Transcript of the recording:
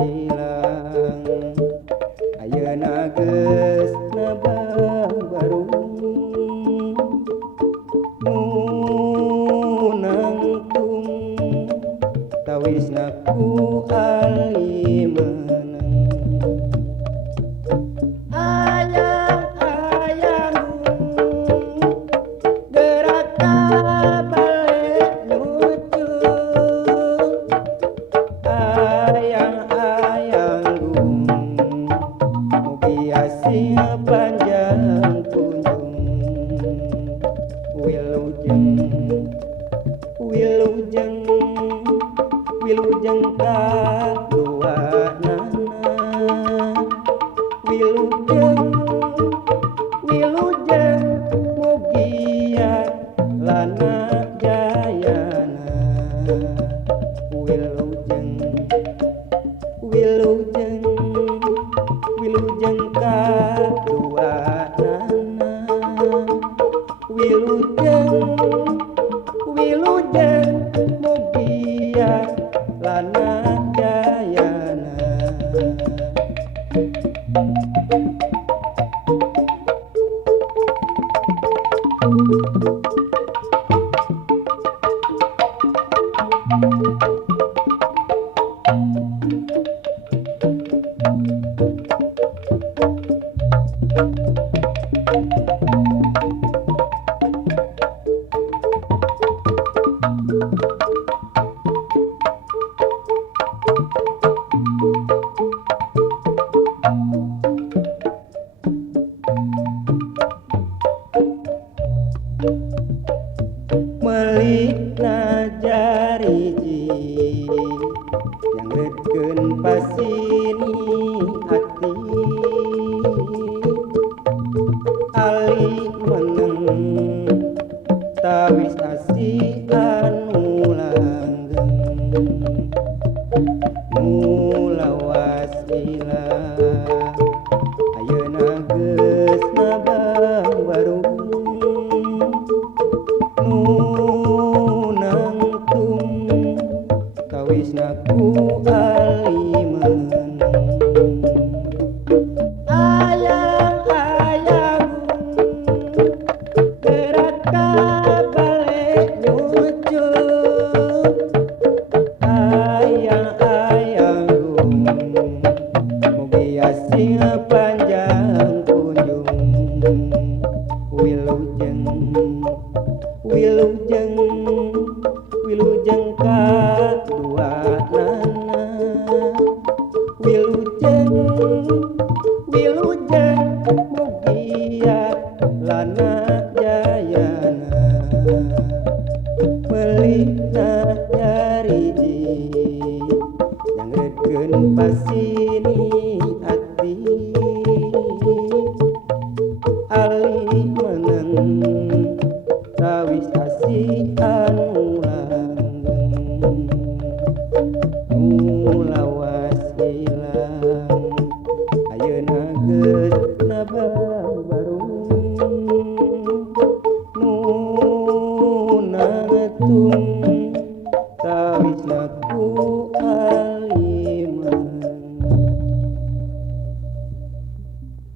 ilang ayeuna geus nababarung nu nangtung tawisna ku ali meunang ayang-ayang gerak ka balik nyucuk ayang-ayang mugi asih panjang kunjung wilujeng wilujeng ka duanana wilujeng wilujeng mugia lana jayana wilujeng wilujeng wilujeng ka duanana wilujeng wilujeng mugia lana jayana melikna jariji yang redkeun pasini ati ali meneng tawis asih anu langgeng mulawas ilang ayeuna geus nababarung nangtung tawisna ku ali meunang ayang-ayang gerak ka balik nyucuk ayang-ayang mugi asih panjang kunjung wilujeng wilujeng wilujeng ka duanana wilujeng wilujeng mugia lana jayana melikna jariji yang redkeun pasini ati ali meneng tawis asih anu langgeng mulawas ilang ayeuna geus nababarung nu nangtung